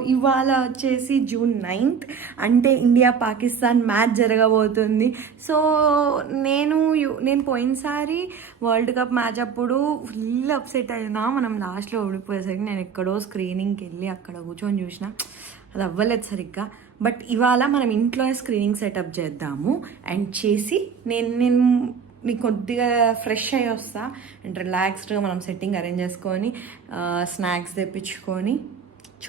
ఇవాళ వచ్చేసి June ninth. అంటే ఇండియా పాకిస్తాన్ మ్యాచ్ జరగబోతుంది. సో నేను యు- నేను పోయినసారి వరల్డ్ కప్ మ్యాచ్ అప్పుడు ఫుల్ అప్సెట్ అయినా మనం లాస్ట్లో ఓడిపోయేసరికి నేను ఎక్కడో స్క్రీనింగ్కి వెళ్ళి అక్కడ కూర్చొని చూసిన అది అవ్వలేదు సరిగ్గా. బట్ ఇవాళ మనం ఇంట్లో స్క్రీనింగ్ సెటప్ చేద్దాము. అండ్ చేసి నేను నేను నీ కొద్దిగా ఫ్రెష్ అయ్యి వస్తా. అండ్ రిలాక్స్డ్గా మనం సెట్టింగ్ అరేంజ్ చేసుకొని స్నాక్స్ తెప్పించుకొని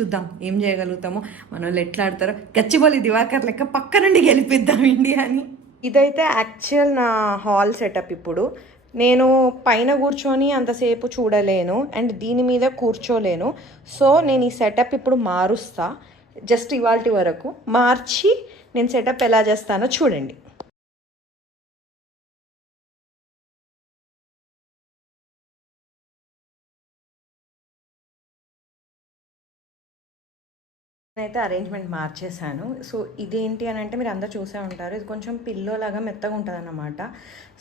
చూద్దాం ఏం చేయగలుగుతామో. మన వాళ్ళు ఎట్లా ఆడతారో. గచ్చిబౌలి దివాకర్ లెక్క పక్క నుండి గెలిపిద్దాం ఇండియాని. ఇదైతే యాక్చువల్ నా హాల్ సెటప్ ఇప్పుడు. నేను పైన కూర్చొని అంతసేపు చూడలేను అండ్ దీని మీద కూర్చోలేను. సో నేను ఈ సెటప్ ఇప్పుడు మారుస్తా. జస్ట్ ఇవాల్టి వరకు. మార్చి నేను సెటప్ ఎలా చేస్తానో చూడండి. నేనైతే అరేంజ్మెంట్ మార్చేశాను. సో ఇదేంటి అని అంటే మీరు అందరు చూసే ఉంటారు. ఇది కొంచెం పిల్లోలాగా మెత్తగా ఉంటుంది అన్నమాట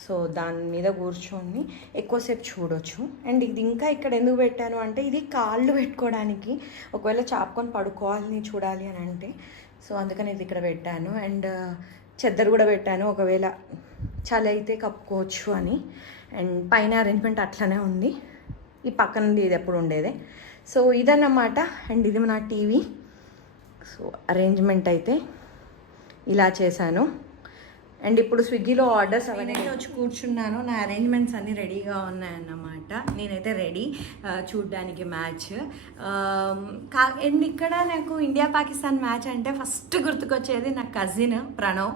సో దాని మీద కూర్చొని ఎక్కువసేపు చూడొచ్చు. అండ్ ఇది ఇంకా ఇక్కడ ఎందుకు పెట్టాను అంటే ఇది కాళ్ళు పెట్టుకోవడానికి. ఒకవేళ చాపుకొని పడుకోవాలని చూడాలి అని అంటే. సో అందుకని ఇది ఇక్కడ పెట్టాను. అండ్ చెద్దరు కూడా పెట్టాను. ఒకవేళ చలి అయితే కప్పుకోవచ్చు అని. అండ్ పైన అరేంజ్మెంట్ అట్లనే ఉంది. ఈ పక్కన ఇది ఎప్పుడు ఉండేదే. సో ఇదన్నమాట. అండ్ ఇది నా టీవీ. సో అరేంజ్మెంట్ అయితే ఇలా చేశాను. అండ్ ఇప్పుడు స్విగ్గీలో ఆర్డర్స్ అవన్నీ వచ్చి కూర్చున్నాను. నా అరేంజ్మెంట్స్ అన్నీ రెడీగా ఉన్నాయన్నమాట. నేనైతే రెడీ చూడ్డానికి మ్యాచ్ కా అండ్ ఇక్కడ నాకు ఇండియా పాకిస్తాన్ మ్యాచ్ అంటే ఫస్ట్ గుర్తుకొచ్చేది నా కజిన్ ప్రణవ్.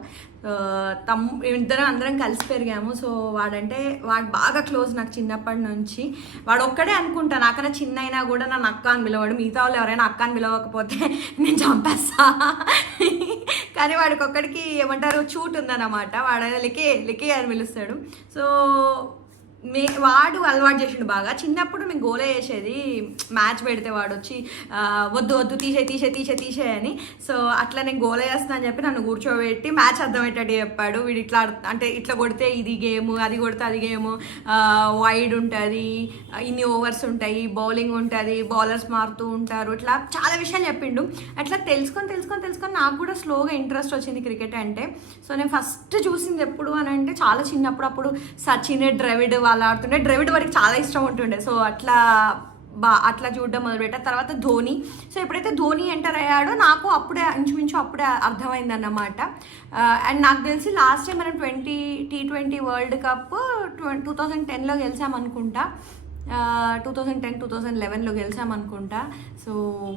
తమ్ ఇద్దరం అందరం కలిసి పెరిగాము. సో వాడంటే వాడు బాగా క్లోజ్ నాకు చిన్నప్పటి నుంచి. వాడు ఒక్కడే అనుకుంటా నాకన్నా చిన్న అయినా కూడా నన్ను అక్క అని పిలవాడు. మిగతా వాళ్ళు ఎవరైనా అక్క అని పిలవకపోతే నేను చంపేస్తా. కానీ వాడికి ఒక్కడికి ఏమంటారు చూట్ ఉందన్నమాట. వాడు లికే లికే అని పిలుస్తాడు. సో మే వాడు అలవాటు చేసిండు బాగా. చిన్నప్పుడు మేము గోల చేసేది మ్యాచ్ పెడితే వాడు వచ్చి వద్దు వద్దు తీసే తీసే తీసే తీసే అని. సో అట్లా నేను గోల చేస్తున్నా అని చెప్పి నన్ను కూర్చోబెట్టి మ్యాచ్ అర్థమయ్యేటట్టు చెప్పాడు. వీడు ఇట్లా అంటే ఇట్లా కొడితే ఇది గేమ్ అది కొడితే అది గేమ్. వైడ్ ఉంటుంది ఇన్ని ఓవర్స్ ఉంటాయి బౌలింగ్ ఉంటుంది బౌలర్స్ మారుతూ ఉంటారు. ఇట్లా చాలా విషయాలు చెప్పిండు. అట్లా తెలుసుకొని తెలుసుకొని తెలుసుకొని నాకు కూడా స్లోగా ఇంట్రెస్ట్ వచ్చింది క్రికెట్ అంటే. సో నేను ఫస్ట్ చూసింది ఎప్పుడు అని అంటే చాలా చిన్నప్పుడు అప్పుడు సచిన్ ద్రవిడ్ వాళ్ళు ఆడుతుండే. ద్రవిడ్ వాడికి చాలా ఇష్టం ఉంటుండే. సో అట్లా బా అట్లా చూడడం మొదలుపెట్టారు. తర్వాత ధోని. సో ఎప్పుడైతే ధోని ఎంటర్ అయ్యాడో నాకు అప్పుడే ఇంచుమించు అప్పుడే అర్థమైంది అన్నమాట అండ్ నాకు తెలిసి లాస్ట్ టైం మనం twenty T twenty world cup two thousand టెన్లో గెలిచామనుకుంటా. Two thousand ten two thousand లెవెన్లో గెలిచామనుకుంటా సో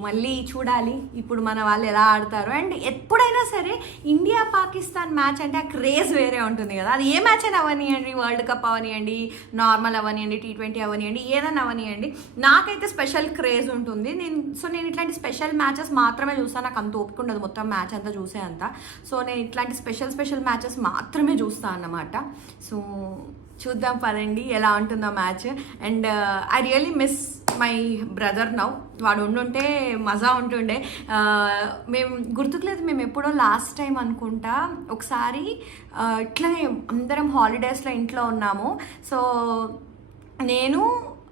మళ్ళీ చూడాలి ఇప్పుడు మన వాళ్ళు ఎలా ఆడతారు. అండ్ ఎప్పుడైనా సరే ఇండియా పాకిస్తాన్ మ్యాచ్ అంటే ఆ క్రేజ్ వేరే ఉంటుంది కదా. అది ఏ మ్యాచ్ అయినా అవనియండి. వరల్డ్ కప్ అవనియండి నార్మల్ అవనియండి టీ ట్వంటీ అవనియండి ఏదైనా అవనియండి. నాకైతే స్పెషల్ క్రేజ్ ఉంటుంది. నేను సో నేను ఇట్లాంటి స్పెషల్ మ్యాచెస్ మాత్రమే చూస్తాను నాకు అంత ఓపిక ఉండదు మొత్తం మ్యాచ్ అంతా చూసే అంత. సో నేను ఇట్లాంటి స్పెషల్ స్పెషల్ మ్యాచెస్ మాత్రమే చూస్తాను అన్నమాట. సో చూద్దాం పదండి ఎలా ఉంటుందో match. And I really miss my brother now వాడు ఉండుంటే మజా ఉంటుండే. Uh, మేము గుర్తుకులేదు మేము ఎప్పుడో లాస్ట్ టైం అనుకుంటా. ఒకసారి ఇట్లా ఇట్లనే అందరం హాలిడేస్లో ఇంట్లో ఉన్నాము. సో నేను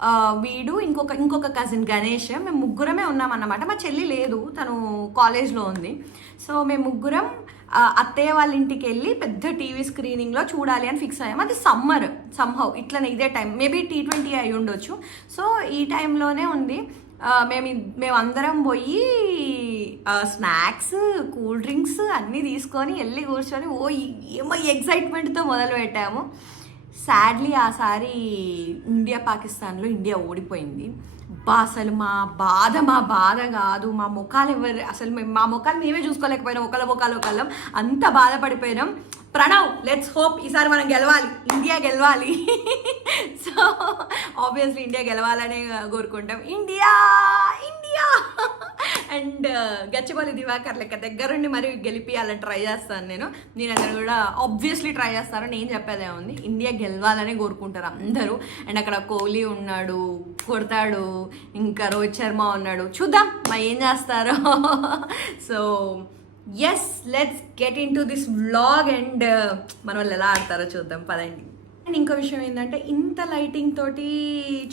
uh, వీడు ఇంకొక ఇంకొక కజిన్ గణేష్. మేము ముగ్గురమే ఉన్నామన్నమాట. మా చెల్లి లేదు తను కాలేజ్లో ఉంది. సో మేము ముగ్గురం అత్తయ్య వాళ్ళ ఇంటికి వెళ్ళి పెద్ద టీవీ స్క్రీనింగ్లో చూడాలి అని ఫిక్స్ అయ్యాము అది సమ్మర్ సమ్హౌ ఇట్లనే ఇదే టైం. మేబీ టీ ట్వంటీ అయి ఉండొచ్చు. సో ఈ టైంలోనే ఉంది. మేము మేమందరం మేము అందరం పోయి స్నాక్స్ కూల్ డ్రింక్స్ అన్నీ తీసుకొని వెళ్ళి కూర్చొని ఓ ఈ- ఏమో ఎగ్జైట్మెంట్తో మొదలు పెట్టాము సాడ్లీ ఆసారి ఇండియా పాకిస్తాన్లో ఇండియా ఓడిపోయింది. బా అసలు మా బాధ మా బాధ కాదు. మా ముఖాలు ఎవరు అసలు మా ముఖాలు మేమే చూసుకోలేకపోయినాం. ఒకళ్ళ ముఖాలు ఒకళ్ళం. అంత బాధపడిపోయినాం. ప్రణవ్ లెట్స్ హోప్ ఈసారి మనం గెలవాలి. ఇండియా గెలవాలి. సో ఆబ్వియస్లీ ఇండియా గెలవాలనే కోరుకుంటాం. India! India! And uh, Gachibowli Diwakar లెక్క దగ్గరుండి మరి గెలిపియాలని ట్రై చేస్తాను నేను. నేను అందరు కూడా ఆబ్వియస్లీ ట్రై చేస్తాను. నేను చెప్పేదే ఉంది ఇండియా గెలవాలని కోరుకుంటారు అందరూ. అండ్ అక్కడ కోహ్లీ ఉన్నాడు కొడతాడు ఇంకా రోహిత్ శర్మ ఉన్నాడు. చూద్దాం మరి ఏం చేస్తారో. So yes let's get into this vlog and మన వాళ్ళు ఎలా ఆడతారో చూద్దాం పదండి. అండ్ ఇంకో విషయం ఏంటంటే ఇంత లైటింగ్ తోటి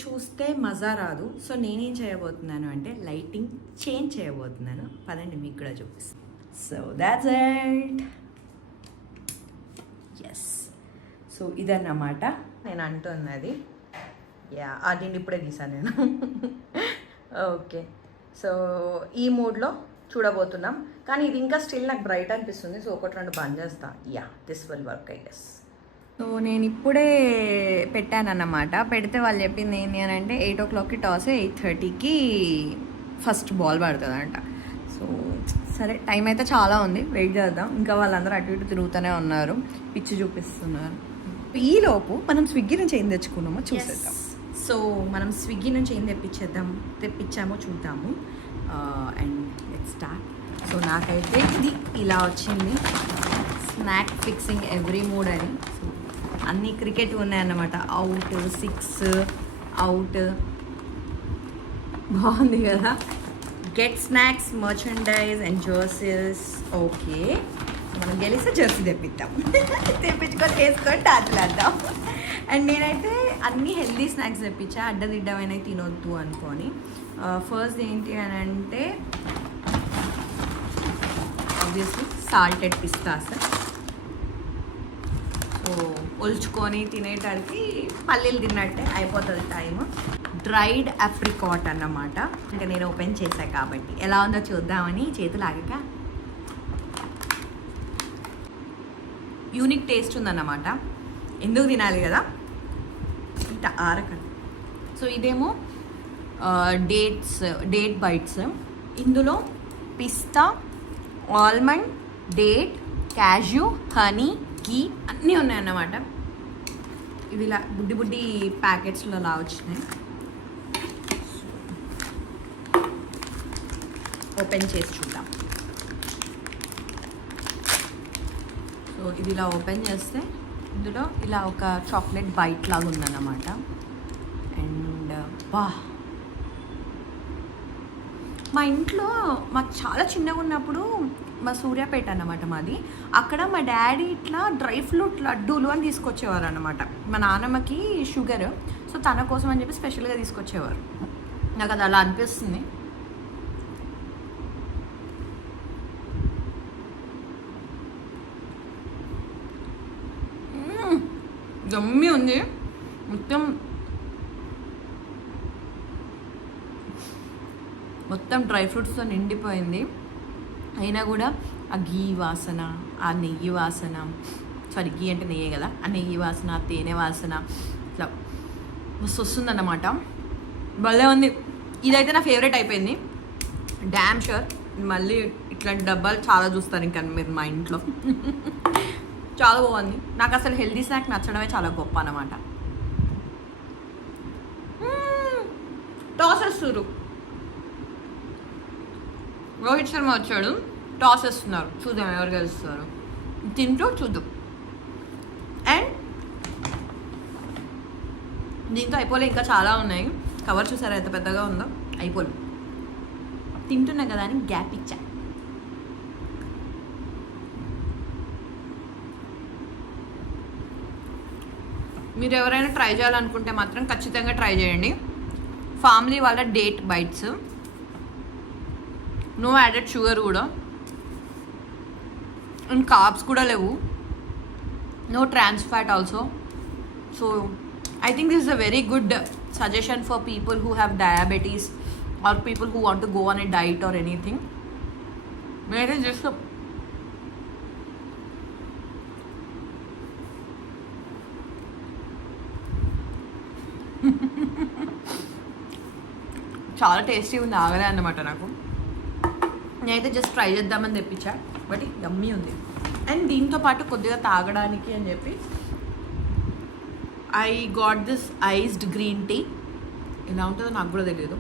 చూస్తే మజా రాదు. సో నేనేం చేయబోతున్నాను అంటే లైటింగ్ చేంజ్ చేయబోతున్నాను. పదండి మీకు కూడా చూపిస్తాను so that's it yes so ఇదన్నమాట. నేను అంటున్నది. యా అది ఇప్పుడే తీసాను నేను. ఓకే సో ఈ మూడ్లో చూడబోతున్నాం. కానీ ఇది ఇంకా స్టిల్ నాకు బ్రైట్ అనిపిస్తుంది సో ఒకటి రెండు బంద్ చేస్తా. Yeah this will work I guess. So నేను ఇప్పుడే పెట్టాను అన్నమాట పెడితే వాళ్ళు చెప్పింది ఏంటి అని అంటే ఎయిట్ ఓ క్లాక్కి టాస్ ఎయిట్ థర్టీకి ఫస్ట్ బాల్ పడుతుందంట. సో సరే టైం అయితే చాలా ఉంది వెయిట్ చేద్దాం. ఇంకా వాళ్ళందరూ అటు ఇటు తిరుగుతూనే ఉన్నారు పిచ్చి చూపిస్తున్నారు. ఈలోపు మనం స్విగ్గీ నుంచి ఏం తెచ్చుకున్నామో చూసేద్దాం. సో మనం స్విగ్గీ నుంచి ఏం తెప్పించేద్దాం తెప్పించామో చూద్దాము. అండ్ లెట్ స్టార్ట్ సో నాకైతే ఇది ఇలా వచ్చింది. స్నాక్ ఫిక్సింగ్ ఎవ్రీ మూడ్ అని సో అన్ని క్రికెట్ ఉన్నాయన్నమాట అవుట్ సిక్స్ అవుట్ బాగుంది కదా? Get snacks merchandise and jerseys okay మనం గెలిస్తే జెర్సీ తెప్పిద్దాం. తెప్పించుకొని వేసుకొని టాట్లాడదాం. అండ్ నేనైతే అన్ని హెల్దీ స్నాక్స్ తెప్పించా. అడ్డదిడ్డమైన తినొద్దు అనుకొని. ఫస్ట్ uh, ఏంటి అని అంటే వచ్చేసి సాల్టెడ్ పిస్తాస్ సో ఒల్చుకొని తినేటానికి పల్లీలు తిన్నట్టే అయిపోతుంది టైం డ్రైడ్ అప్రికాట్ అన్నమాట. ఇంకా నేను ఓపెన్ చేశాను కాబట్టి. ఎలా ఉందో చూద్దామని చేతులు ఆగక. యూనిక్ టేస్ట్ ఉందన్నమాట. ఎందుకు తినాలి కదా? ఇంత ఆరకండి సో ఇదేమో డేట్స్ డేట్ బైట్స్. ఇందులో పిస్తా almond date cashew honey ghee అన్నీ ఉన్నాయన్నమాట. ఇవి ఇలా బుడ్డి బుడ్డి ప్యాకెట్స్లో అలా వచ్చినాయి. ఓపెన్ చేసి చూద్దాం. సో ఇది ఇలా ఓపెన్ చేస్తే ఇందులో ఇలా ఒక చాక్లెట్ బైట్ లాగా ఉందన్నమాట. అండ్ బా మా ఇంట్లో మాకు చాలా చిన్నగా ఉన్నప్పుడు మా సూర్యాపేట అన్నమాట మాది. అక్కడ మా డాడీ ఇట్లా డ్రై ఫ్రూట్ లడ్డూలు అని తీసుకొచ్చేవారు అనమాట మా నాన్నమ్మకి షుగర్. సో తన కోసం అని చెప్పి స్పెషల్గా తీసుకొచ్చేవారు. నాకు అది అలా అనిపిస్తుంది. జమ్మి ఉంది. మొత్తం మొత్తం డ్రై ఫ్రూట్స్తో నిండిపోయింది. అయినా కూడా ఆ గీ వాసన ఆ నెయ్యి వాసన సారీ గీ అంటే నెయ్యే కదా ఆ నెయ్యి వాసన తేనె వాసన ఇట్లా మస్తు వస్తుందన్నమాట. భలే ఉంది. ఇదైతే నా ఫేవరెట్ అయిపోయింది. Damn sure. మళ్ళీ ఇట్లాంటి డబ్బాలు చాలా చూస్తారు ఇంకా మీరు మా ఇంట్లో. చాలా బాగుంది. నాకు అసలు హెల్దీ స్నాక్ నచ్చడమే చాలా గొప్ప అనమాట టాసర్ సురు. రోహిత్ శర్మ వచ్చాడు టాస్ వేస్తున్నారు. చూద్దాం ఎవరు గెలుస్తున్నారు తింటూ చూద్దాం. అండ్ దీంతో అయిపోలే ఇంకా చాలా ఉన్నాయి. కవర్ చూసారా? ఎంత పెద్దగా ఉందో? అయిపోలే. తింటున్నా కదా అని గ్యాప్ ఇచ్చా. మీరు ఎవరైనా ట్రై చేయాలనుకుంటే మాత్రం ఖచ్చితంగా ట్రై చేయండి. ఫ్యామిలీ వాళ్ళ date bites. No added sugar కూడా. అండ్ కార్బ్స్ కూడా లేవు. No trans fat also so I think this is a very good suggestion for people who have diabetes or people who want to go on a diet or anything నేనైతే just చాలా tasty ఉంది ఆగలే అన్నమాట నాకు. నేనైతే just try చేద్దామని తెప్పించా. But యమ్మీ ఉంది. అండ్ దీంతో పాటు కొద్దిగా తాగడానికి అని చెప్పి I got this iced green tea ఎలా ఉంటుందో నాకు కూడా తెలియదు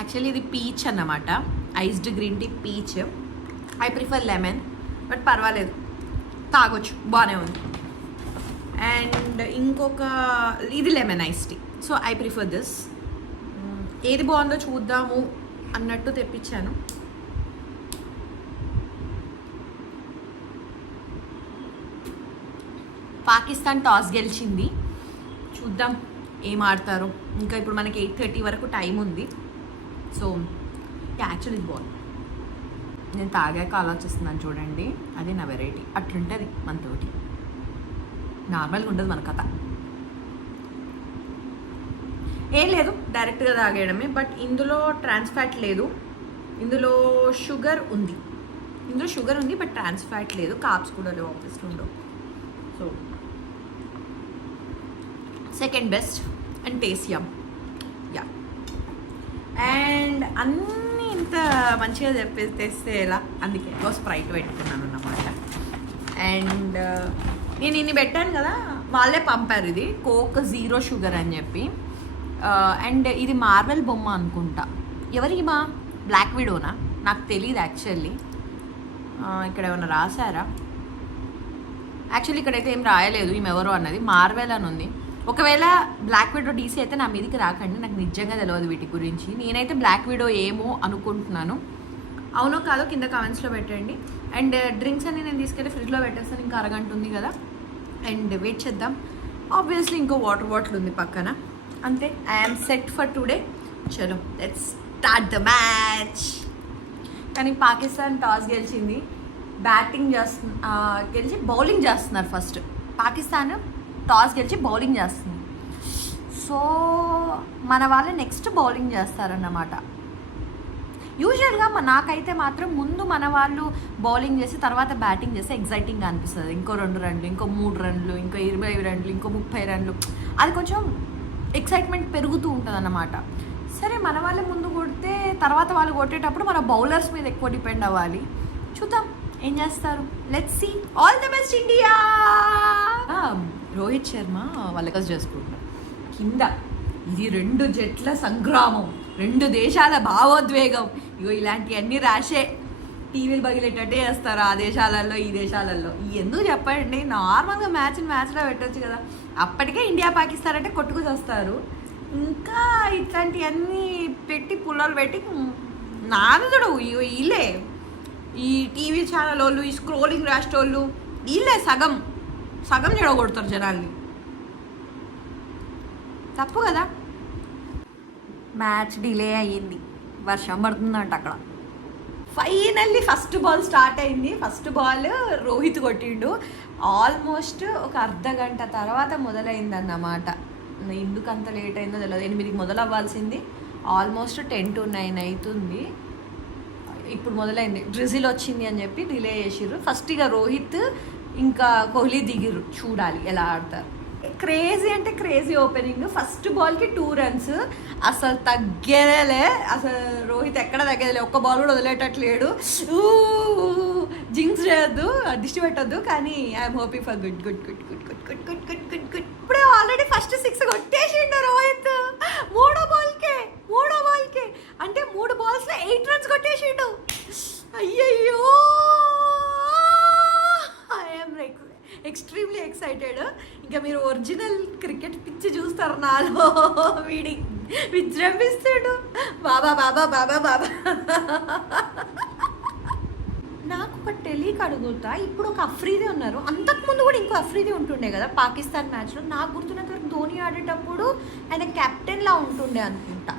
యాక్చువల్లీ mm. ఇది పీచ్ అన్నమాట. Iced green tea peach I prefer lemon but పర్వాలేదు. తాగొచ్చు. బాగానే ఉంది. అండ్ ఇంకొక ఇది lemon ice tea so I prefer this ఏది బాగుందో చూద్దాము అన్నట్టు తెప్పించాను. పాకిస్తాన్ టాస్ గెలిచింది. చూద్దాం ఏం ఆడతారు. ఇంకా ఇప్పుడు మనకి ఎయిట్ థర్టీ వరకు టైం ఉంది. సో యాక్చువల్లీ బాల్ నేను తాగాక ఆలోచిస్తున్నాను చూడండి. అది నా వెరైటీ అట్లుంటుంది మనతోటి నార్మల్గా ఉండదు మన కథ. ఏం లేదు డైరెక్ట్గా తాగేయడమే. బట్ ఇందులో ట్రాన్స్ ఫ్యాట్ లేదు. ఇందులో షుగర్ ఉంది. ఇందులో షుగర్ ఉంది బట్ ట్రాన్స్ ఫ్యాట్ లేదు. కాప్స్ కూడా లేవు ఆఫీస్లో ఉండవు. సో సెకండ్ బెస్ట్ అండ్ టేసియం యా అండ్ అన్నీ ఇంత మంచిగా చెప్పేసి తెస్తే ఎలా? అందుకే ఎక్కువ స్ప్రైట్ పెట్టుకున్నాను అన్నమాట. అండ్ నేను ఇన్ని పెట్టాను కదా వాళ్ళే పంపారు ఇది. కోక్ జీరో షుగర్ అని చెప్పి. అండ్ ఇది మార్వెల్ బొమ్మ అనుకుంటా. ఎవరి మా బ్లాక్ విడోనా నాకు తెలియదు యాక్చువల్లీ ఇక్కడ ఏమైనా రాశారా? యాక్చువల్లీ ఇక్కడైతే ఏం రాయలేదు ఈమె ఎవరు అన్నది. మార్వెల్ అని ఉంది. ఒకవేళ బ్లాక్ విడో డీసీ అయితే నా మీదకి రాకండి నాకు నిజంగా తెలియదు వీటి గురించి. నేనైతే బ్లాక్ విడో ఏమో అనుకుంటున్నాను. అవునో కాదో కింద కామెంట్స్లో పెట్టండి. అండ్ డ్రింక్స్ uh, అన్ని నేను తీసుకెళ్ళి ఫ్రిడ్జ్లో పెట్టేస్తాను ఇంకా అరగంట ఉంది కదా. అండ్ వెయిట్ చేద్దాం. ఆబ్వియస్లీ ఇంకో వాటర్ బాటిల్ ఉంది పక్కన. అంతే ఐఎమ్ సెట్ ఫర్ టుడే చలో లెట్స్ స్టార్ట్ ద మ్యాచ్ కానీ పాకిస్తాన్ టాస్ గెలిచింది. బ్యాటింగ్ చేస్తు గెలిచి బౌలింగ్ చేస్తున్నారు ఫస్ట్ పాకిస్తాన్ టాస్ గెలిచి బౌలింగ్ చేస్తుంది. సో మన వాళ్ళు నెక్స్ట్ బౌలింగ్ చేస్తారన్నమాట. యూజువల్గా నాకైతే మాత్రం ముందు మన వాళ్ళు బౌలింగ్ చేసి తర్వాత బ్యాటింగ్ చేస్తే ఎగ్జైటింగ్గా అనిపిస్తుంది. ఇంకో రెండు రన్లు ఇంకో మూడు రన్లు ఇంకో ఇరవై రన్లు ఇంకో ముప్పై రన్లు. అది కొంచెం ఎక్సైట్మెంట్ పెరుగుతూ ఉంటుంది అన్నమాట సరే మన వాళ్ళే ముందు కొడితే తర్వాత వాళ్ళు కొట్టేటప్పుడు మన బౌలర్స్ మీద ఎక్కువ డిపెండ్ అవ్వాలి. చూద్దాం ఏం చేస్తారు? Let's see all the best India Rohit Sharma వాళ్ళకస్ చేసుకుంటున్నారు కింద ఇది రెండు జట్ల సంగ్రామం రెండు దేశాల భావోద్వేగం. ఇగో ఇలాంటివన్నీ రాసే టీవీలు పగిలేటట్టే చేస్తారు ఆ దేశాలలో ఈ దేశాలలో. ఎందుకు చెప్పండి నార్మల్గా మ్యాచ్ని మ్యాచ్లో పెట్టవచ్చు కదా. అప్పటికే ఇండియా పాకిస్తాన్ అంటే కొట్టుకు వస్తారు ఇంకా ఇట్లాంటివన్నీ పెట్టి పుల్లలు పెట్టి నారదుడు ఇగో వీళ్ళే ఈ టీవీ ఛానల్ వాళ్ళు ఈ స్క్రోలింగ్ రాసేటోళ్ళు వీళ్ళే సగం. సగం చెడగొడతారు జనాల్ని. తప్పు కదా. మ్యాచ్ డిలే అయ్యింది. వర్షం పడుతుందంట అక్కడ. ఫైనల్లీ ఫస్ట్ బాల్ స్టార్ట్ అయింది. ఫస్ట్ బాల్ రోహిత్ కొట్టిండు. ఆల్మోస్ట్ ఒక అర్ధ గంట తర్వాత మొదలైందన్నమాట. ఎందుకు అంత లేట్ అయిందో తెలియదు ఎనిమిదికి మొదలు అవ్వాల్సింది ఆల్మోస్ట్ టెన్ టు నైన్ అవుతుంది ఇప్పుడు మొదలైంది. డ్రిజిల్ వచ్చింది అని చెప్పి డిలే చేసిర్రు. ఫస్ట్ ఇక రోహిత్ ఇంకా కోహ్లీ దిగిర్రు. చూడాలి ఎలా ఆడతారు. క్రేజీ అంటే క్రేజీ ఓపెనింగ్. ఫస్ట్ బాల్కి టూ రన్స్. అసలు తగ్గేలే అసలు రోహిత్ ఎక్కడ తగ్గేదిలే. ఒక్క బాల్ కూడా వదిలేటట్లేడు. జింక్స్ చేయొద్దు దిష్టి పెట్టద్దు కానీ I'm hoping for good good good good good good good good good good. ఇప్పుడే ఆల్రెడీ ఫస్ట్ సిక్స్ కొట్టేసిండు రోహిత్. మూడో బాల్ మూడో బాల్కే అంటే మూడు బాల్స్లో ఎయిట్ రన్స్ కొట్టేసిండు అయ్యయ్యో ఐఎమ్ ఎక్స్ట్రీమ్లీ ఎక్సైటెడ్ ఇంకా మీరు ఒరిజినల్ క్రికెట్ పిచ్చి చూస్తారు నాలో వీడి విజృంభిస్తాడు. బాబా బాబా బాబా బాబా. నాకు ఒక టెలిక్ అడుగుతా ఇప్పుడు ఒక అఫ్రీది ఉన్నారు. అంతకుముందు కూడా ఇంకో అఫ్రీది ఉంటుండే కదా పాకిస్తాన్ మ్యాచ్లో నాకు గుర్తున్నంత వరకు ధోని ఆడేటప్పుడు ఆయన కెప్టెన్లా ఉంటుండే అనుకుంటా.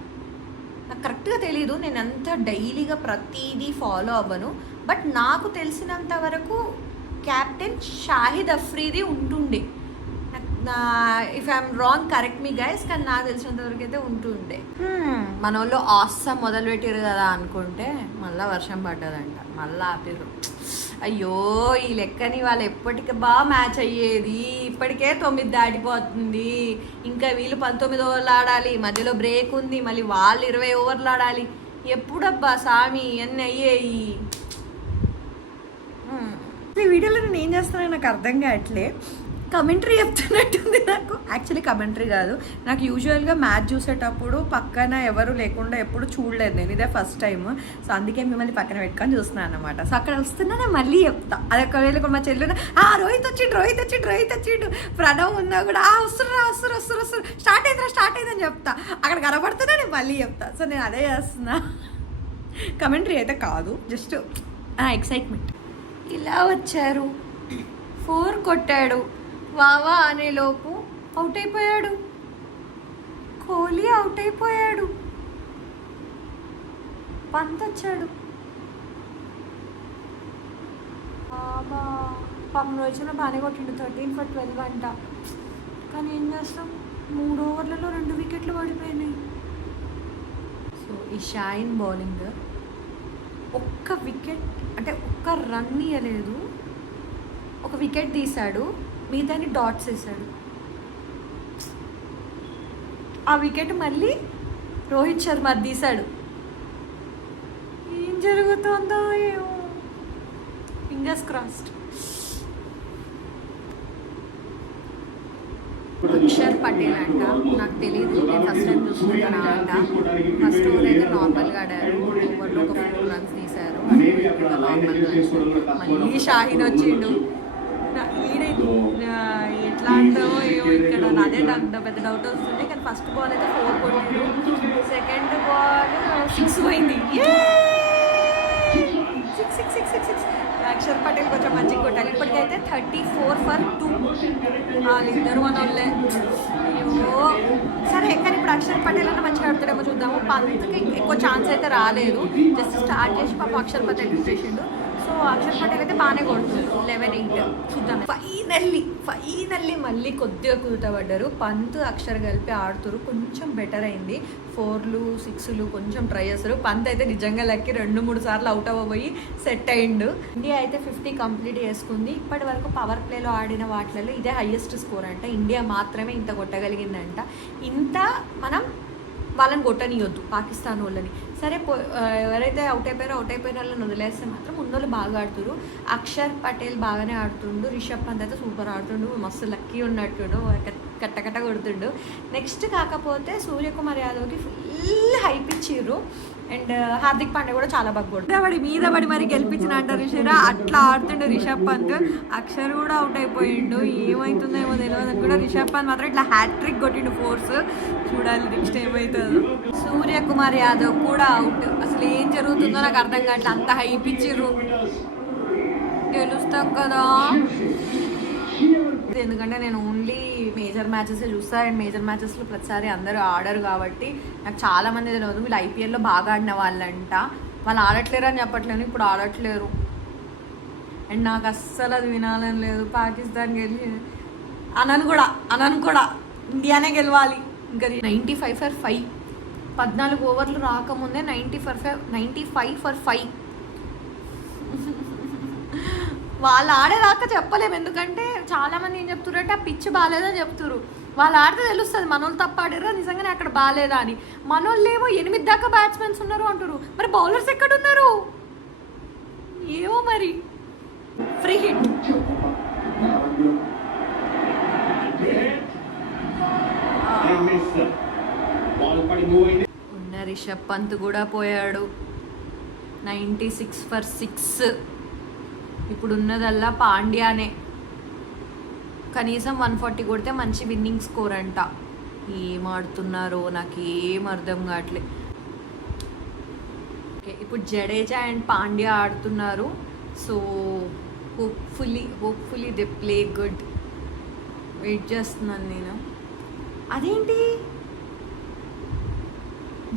నాకు కరెక్ట్గా తెలియదు నేను అంత డైలీగా ప్రతిదీ ఫాలో అవ్వను. బట్ నాకు తెలిసినంత వరకు కెప్టెన్ షాహిద్ అఫ్రీది ఉంటుండే. నా if I'm wrong correct me guys కానీ నాకు తెలిసినంత వరకు అయితే ఉంటుండే Hmm, మన వాళ్ళు ఆస్సం మొదలు పెట్టారు కదా అనుకుంటే మళ్ళా వర్షం పడ్డదంట. మళ్ళా ఆపిర్రు. అయ్యో ఈ లెక్కని వాళ్ళు ఎప్పటికి బాగా మ్యాచ్ అయ్యేది. ఇప్పటికే తొమ్మిది దాటిపోతుంది. ఇంకా వీళ్ళు పంతొమ్మిది ఓవర్లు ఆడాలి. మధ్యలో బ్రేక్ ఉంది. మళ్ళీ వాళ్ళు ఇరవై ఓవర్లు ఆడాలి. ఎప్పుడబ్బా సామి అన్నీ అయ్యేయి. మ్మ్. ఈ వీడియోలో నేను ఏం చేస్తున్నానో నాకు అర్థం కావట్లే. కమెంటరీ చెప్తున్నట్టుంది నాకు. యాక్చువల్లీ కమెంటరీ కాదు. నాకు యూజువల్గా మ్యాచ్ చూసేటప్పుడు పక్కన ఎవరు లేకుండా ఎప్పుడు చూడలేదు నేను. ఇదే ఫస్ట్ టైం సో అందుకే మిమ్మల్ని పక్కన పెట్టుకొని చూస్తున్నాను అనమాట సో అక్కడ వస్తున్నానే మళ్ళీ చెప్తా. అది ఒకవేళ మా చెల్లి ఆ రోహిత్ వచ్చిండు రోహిత్ వచ్చిండు రోహిత్ వచ్చిండు. ప్రణవ్ ఉన్నా కూడా ఆ వస్తురు వస్తురు వస్తురు స్టార్ట్ అయిందిరా స్టార్ట్ అయిందని చెప్తా. అక్కడ కనబడుతున్నా నేను మళ్ళీ చెప్తా. సో నేను అదే చేస్తున్నా. కమెంటరీ అయితే కాదు. జస్ట్ ఎక్సైట్మెంట్ ఇలా వచ్చారు. ఫోర్ కొట్టాడు. వావా అనేలోపు అవుట్ అయిపోయాడు కోహ్లీ అవుట్ అయిపోయాడు పంత్ వచ్చాడు బాబా పాపం రోజున బాగానే కొట్టిండు. థర్టీన్ ఫర్ ట్వెల్వ్ అంట. కానీ ఏం చేస్తాం? మూడు ఓవర్లలో రెండు వికెట్లు పడిపోయినాయి. సో ఈ షాయిన్ బౌలింగ్ ఒక్క వికెట్ అంటే ఒక్క రన్ ఇవ్వలేదు ఒక వికెట్ తీశాడు. మిగతాని డాట్స్ వేశాడు ఆ వికెట్ మళ్ళీ రోహిత్ శర్మ తీశాడు. ఏం జరుగుతుందో ఏమో. ఫింగర్స్ క్రాస్డ్ అక్షర్ పటేల్ అంట. నాకు తెలియదు నేను ఫస్ట్ టైం చూసుకుంటాను అంట. ఫస్ట్ ఓవర్ అయితే నార్మల్గా ఆడారు. ఓవర్లో ఒక ఫోర్ రన్స్ తీశారు. నార్మల్ మళ్ళీ షాహీన్ వచ్చిండు. ఎట్లా అంటావో ఏమో ఇక్కడ అదే పెద్ద డౌట్ వస్తుంది కానీ ఫస్ట్ బాల్ అయితే ఫోర్ కొట్టాడు. సెకండ్ బాల్ సిక్స్ పోయింది. Six six six six six Akshar Patel కొంచెం మంచిగా కొట్టాలి. ఇప్పటికైతే థర్టీ ఫోర్ ఫర్ టూ వాళ్ళిద్దరు మన వాళ్ళే అయ్యో. సరే కానీ ఇప్పుడు అక్షర్ పటేల్ అన్న మంచిగా ఆడతాడేమో చూద్దాము. పంత్కి ఎక్కువ ఛాన్స్ అయితే రాలేదు. జస్ట్ స్టార్ట్ చేసి పాప అక్షర్ పటేల్ చేసిండు సో అక్షర్ పటేల్ అయితే బాగానే కొడుతుంది. లెవెన్ ఎయిట్ చూద్దాం. ఫైనల్లీ ఫైనల్లీ మళ్ళీ కొద్దిగా కుదుటపడ్డారు పంత్ అక్షర్ కలిపి ఆడుతురు. కొంచెం బెటర్ అయింది. ఫోర్లు సిక్స్లు కొంచెం ట్రై చేస్తారు. పంత్ అయితే నిజంగా లక్కి రెండు మూడు సార్లు అవుట్ అవ్వబోయి సెట్ అయిండు ఇండియా అయితే ఫిఫ్టీ కంప్లీట్ చేసుకుంది. ఇప్పటి వరకు పవర్ ప్లేలో ఆడిన వాటిలలో ఇదే హయ్యెస్ట్ స్కోర్ అంట. ఇండియా మాత్రమే ఇంత కొట్టగలిగిందంట. ఇంత మనం వాళ్ళని కొట్టనియొద్దు. పాకిస్తాన్ వాళ్ళని. సరే పో ఎవరైతే అవుట్ అయిపోయారో అవుట్ అయిపోయిన వాళ్ళని వదిలేస్తే మాత్రం ఉన్నోళ్ళు బాగా ఆడుతురు అక్షర్ పటేల్ బాగానే ఆడుతుండు. రిషబ్ పంత్ అయితే సూపర్ ఆడుతుండు. మస్తు లక్కీ ఉన్నట్టుడు కట్టకట్ట కొడుతుండు. నెక్స్ట్ కాకపోతే సూర్యకుమార్ యాదవ్కి ఫుల్ హైప్ ఇచ్చిర్రు. అండ్ uh, హార్దిక్ పాండే కూడా చాలా బాగా కొడు పడి మీద పడి మరి గెలిపించిన అంట రిషరా? అట్లా ఆడుతుండు రిషబ్ పంత్. అక్షర్ కూడా అవుట్ అయిపోయిండు. ఏమవుతుందేమో తెలియదు కూడా రిషబ్ పంత్ మాత్రం ఇట్లా హ్యాట్రిక్ కొట్టిండు ఫోర్స్ చూడాలి నెక్స్ట్ ఏమవుతుందో సూర్యకుమార్ యాదవ్ కూడా అవుట్ అసలు ఏం జరుగుతుందో నాకు అర్థం కావట్లేదు అంత హైప్ ఇచ్చిర్రు. గెలుస్తాం కదా. ఎందుకంటే నేను మేజర్ మ్యాచెస్ చూస్తా అండ్ మేజర్ మ్యాచెస్లో ప్రతిసారి అందరూ ఆడరు కాబట్టి నాకు చాలా మంది తెలియదు. వీళ్ళు ఐపీఎల్లో బాగా ఆడిన వాళ్ళంట. వాళ్ళు ఆడట్లేరు అని చెప్పట్లేను ఇప్పుడు ఆడట్లేరు. అండ్ నాకు అస్సలు అది వినాలని లేదు. పాకిస్తాన్ గెలిచి అనను కూడా అనను కూడా ఇండియానే గెలవాలి. ఇంకా నైంటీ ఫైవ్ ఫర్ ఫైవ్. పద్నాలుగు ఓవర్లు రాకముందే ninety for five ninety five for five. వాళ్ళు ఆడేదాకా చెప్పలేము. ఎందుకంటే చాలా మంది ఏం చెప్తున్నారంటే ఆ పిచ్చి బాగాలేదని చెప్తున్నారు వాళ్ళు ఆడితే తెలుస్తుంది మనోళ్ళు తప్ప ఆడారా? నిజంగానే అక్కడ బాగాలేదా అని. మనోళ్ళు ఏమో ఎనిమిది దాకా బ్యాట్స్మెన్స్ ఉన్నారు అంటారు మరి బౌలర్స్ ఎక్కడ ఉన్నారు ఏమో మరి. ఫ్రీ హిట్ ఉన్న రిషబ్ పంత్ కూడా పోయాడు. నైంటీ సిక్స్ ఫర్ సిక్స్ ఇప్పుడు ఉన్నదల్లా పాండ్యానే. కనీసం వన్ ఫార్టీ కొడితే మంచి విన్నింగ్ స్కోర్ అంట. ఏం ఆడుతున్నారో నాకు ఏం అర్థం కావట్లే. ఓకే ఇప్పుడు జడేజా అండ్ పాండ్యా ఆడుతున్నారు. So hopefully hopefully they play good. Wait చేస్తున్నాను నేను. అదేంటి?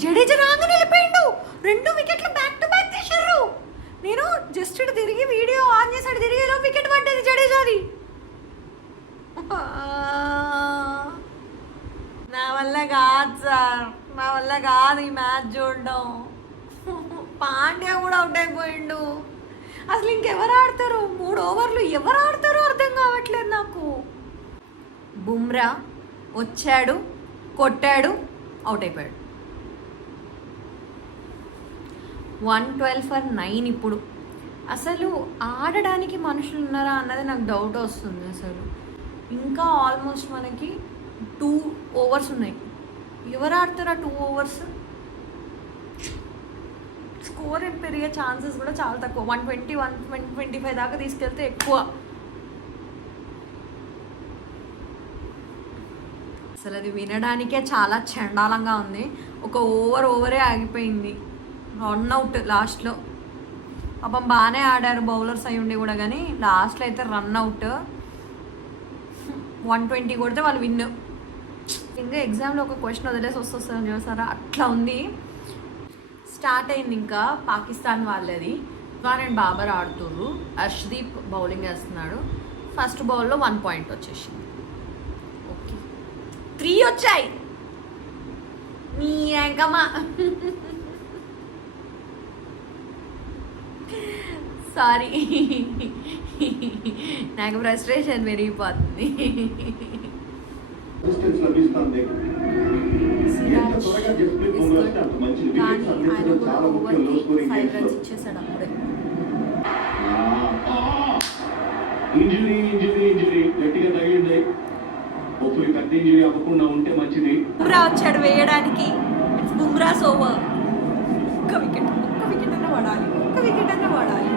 జడేజా రాగానే వెళ్ళిపోయిండు. రెండు వికెట్లు బ్యాక్ టు బ్యాక్ తీసారు నేను జస్ట్ ఇటు తిరిగి వీడియో ఆన్ చేసాడు తిరిగి వికెట్ పడ్డది జడేజాది నా వల్ల కాదు సార్ నా కాదు ఈ మ్యాచ్ చూడడం. పాండ్యా కూడా అవుట్ అయిపోయిండు. అసలు ఇంకెవరు ఆడతారు? మూడు ఓవర్లు ఎవరు ఆడతారు అర్థం కావట్లేదు నాకు. బుమ్రా వచ్చాడు కొట్టాడు అవుట్ అయిపోయాడు. వన్ ట్వెల్వ్ ఫర్ నైన్ ఇప్పుడు. అసలు ఆడడానికి మనుషులు ఉన్నారా అన్నది నాకు డౌట్ వస్తుంది అసలు. ఇంకా ఆల్మోస్ట్ మనకి టూ ఓవర్స్ ఉన్నాయి. ఎవరు ఆడతారా టూ ఓవర్స్? స్కోర్ ఏం పెరిగే ఛాన్సెస్ కూడా చాలా తక్కువ. One twenty one twenty five దాకా తీసుకెళ్తే ఎక్కువ. అసలు అది వినడానికే చాలా చండాలంగా ఉంది. ఒక ఓవర్ ఓవరే ఆగిపోయింది. రన్ అవుట్ లాస్ట్లో. పాపం బాగానే ఆడారు బౌలర్స్ అయి ఉండి కూడా కానీ లాస్ట్లో అయితే రన్ అవుట్. వన్ ట్వంటీ కొడితే వాళ్ళు విన్ ఇంకా ఎగ్జామ్లో ఒక క్వశ్చన్ వదిలేసి వస్తుంది చూసారా అట్లా ఉంది. స్టార్ట్ అయింది ఇంకా పాకిస్తాన్ వాళ్ళది. ఇవాన్ అండ్ బాబర్ ఆడుతుర్రు. హర్షదీప్ బౌలింగ్ వేస్తున్నాడు. ఫస్ట్ బౌల్లో వన్ పాయింట్ వచ్చేసింది. ఓకే. త్రీ వచ్చాయి. నీ ఎంకమా సారీ. నాకు ఫ్రస్ట్రేషన్ పెరిగిపోతుంది. డిస్టెన్స్ లభిస్తుంది ఎంత త్వరగా జస్ప్రీత్ బుమ్రా వస్తే అంత మంచిది వికెట్స్ అందించడం చాలా ముఖ్యం. లో స్కోరింగ్ ఫైవ్ గేమ్స్లో. రన్స్ ఇచ్చేసాడు అప్పుడే. ఇంజరీ ఇంజరీ ఇంజరీ గట్టిగా తగిలింది. హోప్ఫుల్లీ పెద్ద ఇంజరీ అవ్వకుండా ఉంటే మంచిది. బుమ్రా వచ్చాడు వేయడానికి. ఇట్స్ బుమ్రాస్ ఓవర్ ఒక్క వికెట్ ఒక్క వికెట్ అన్న పడాలి ఒక్క వికెట్ అన్న పడాలి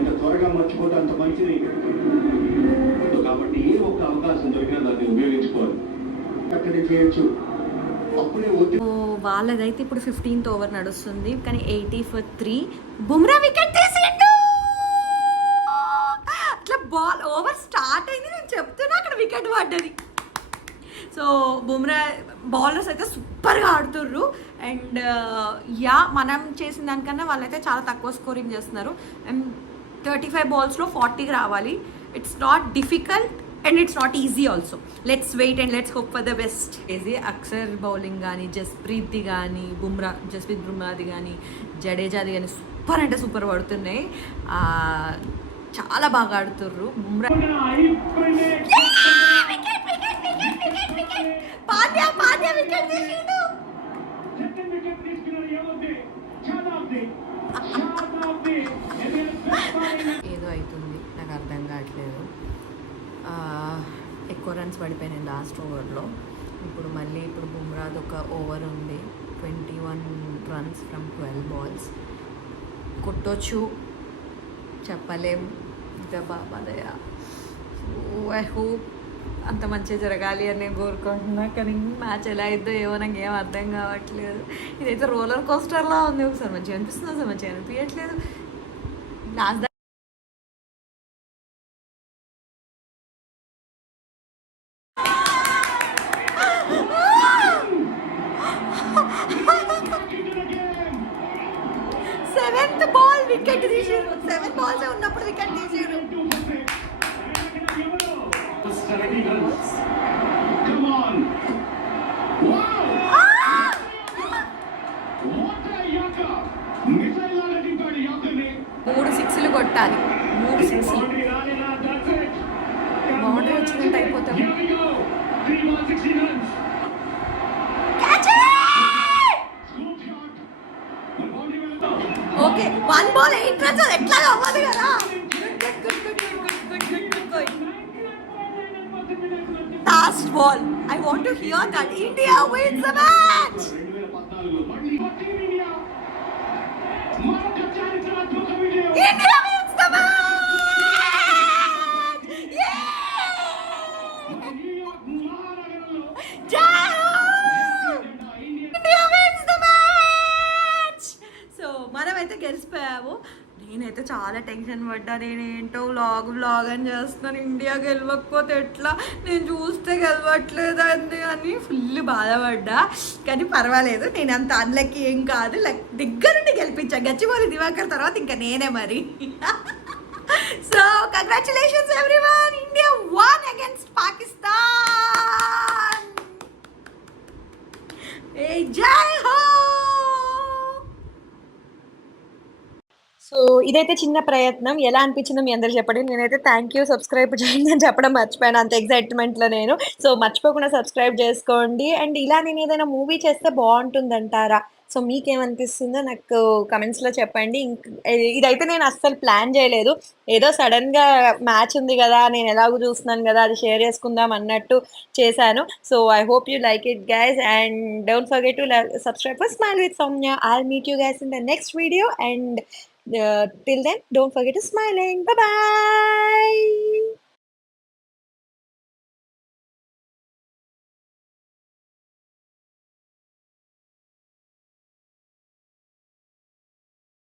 ఎంత త్వరగా మర్చిపోతే అంత మంచిది. కాబట్టి ఏ ఒక్క అవకాశం దొరికినా దాన్ని ఉపయోగించుకోవాలి. అక్కడే చేయొచ్చు. అప్పుడే ఓ వాళ్ళదైతే ఇప్పుడు ఫిఫ్టీన్త్ ఓవర్ నడుస్తుంది. కానీ eighty for three. Bumrah wicket తీసిండు! అట్లా బాల్ ఓవర్ స్టార్ట్ అయింది. నేను చెప్తున్నా అక్కడ వికెట్ పడ్డది. సో బుమ్రా బౌలర్స్ అయితే సూపర్గా ఆడుతుర్రు. అండ్ యా మనం చేసిన దానికన్నా వాళ్ళైతే చాలా తక్కువ స్కోరింగ్ చేస్తున్నారు. అండ్ థర్టీ ఫైవ్ బాల్స్లో ఫార్టీకి రావాలి. It's not difficult and it's not easy also let's wait and let's hope for the best easy Axar bowling కానీ జస్ప్రీత్ది కానీ బుమ్రా జస్ప్రీత్ బుమ్రాది కానీ జడేజాది కానీ సూపర్ అంటే సూపర్ పడుతున్నాయి. చాలా బాగా ఆడుతుర్రు. బుమ్రా పాండ్యా పాండ్యా వికెట్ తీసిండు ఏదో అవుతుంది నాకు అర్థం కావట్లేదు. ఎక్కువ రన్స్ పడిపోయినాయి లాస్ట్ ఓవర్లో ఇప్పుడు మళ్ళీ ఇప్పుడు బుమ్రాద్ ఒక ఓవర్ ఉంది. Twenty one runs from twelve balls కొట్టొచ్చు. చెప్పలేం. ఇంకా బాబాదయ ఐ హోప్ అంత మంచిగా జరగాలి అని నేను కోరుకుంటున్నా. కానీ మ్యాచ్ ఎలా అయిద్దో ఏమో నాకు ఏం అర్థం కావట్లేదు. ఇదైతే రోలర్ కోస్టర్లా ఉంది. ఒకసారి మంచిగా అనిపిస్తుంది? ఒకసారి మంచిగా అనిపించట్లేదు లాస్ట్ వికెట్ తీసారు సెవెన్ బాల్స్ ఉన్నప్పుడు వికెట్ తీసారు. మూడు సిక్స్లు కొట్టాలి మూడు Boundary on, వచ్చినట్టు అయిపోతాం. వన్ బాల్ ఎయిట్ రన్స్ అది ఎట్లా అవ్వదు కదా last ball I want to hear that India wins the match 2014 మళ్ళీ టీం ఇండియా మనమైతే నేనైతే చాలా టెన్షన్ పడ్డా. నేను ఏంటో వ్లాగ్ వ్లాగ్ అని చేస్తున్నాను. ఇండియా గెలవకపోతే ఎట్లా? నేను చూస్తే గెలవట్లేదు అంది అని ఫుల్ బాధపడ్డా. కానీ పర్వాలేదు. నేను అంత అన్లకి ఏం కాదు. లైక్ దగ్గరుండి గెలిపించా. గచ్చిపోలి దివాకర్ తర్వాత ఇంకా నేనే మరి. So congratulations everyone India won against Pakistan ఏ జై హో సో ఇదైతే చిన్న ప్రయత్నం. ఎలా అనిపించిందో మీ అందరూ చెప్పండి. నేనైతే థ్యాంక్ యూ సబ్స్క్రైబ్ చేయండి అని చెప్పడం మర్చిపోయాను. అంత ఎగ్జైట్మెంట్లో నేను. సో మర్చిపోకుండా సబ్స్క్రైబ్ చేసుకోండి. అండ్ ఇలా నేను ఏదైనా మూవీ చేస్తే బాగుంటుందంటారా? సో మీకేమనిపిస్తుందో నాకు కమెంట్స్లో చెప్పండి. ఇదైతే నేను అస్సలు ప్లాన్ చేయలేదు. ఏదో సడన్గా మ్యాచ్ ఉంది కదా నేను ఎలాగో చూస్తున్నాను కదా అది షేర్ చేసుకుందాం అన్నట్టు చేశాను. So I hope you like it guys and don't forget to subscribe for smile with Soumya I meet you guys in the next video and Uh, till then don't forget to smiling. Bye bye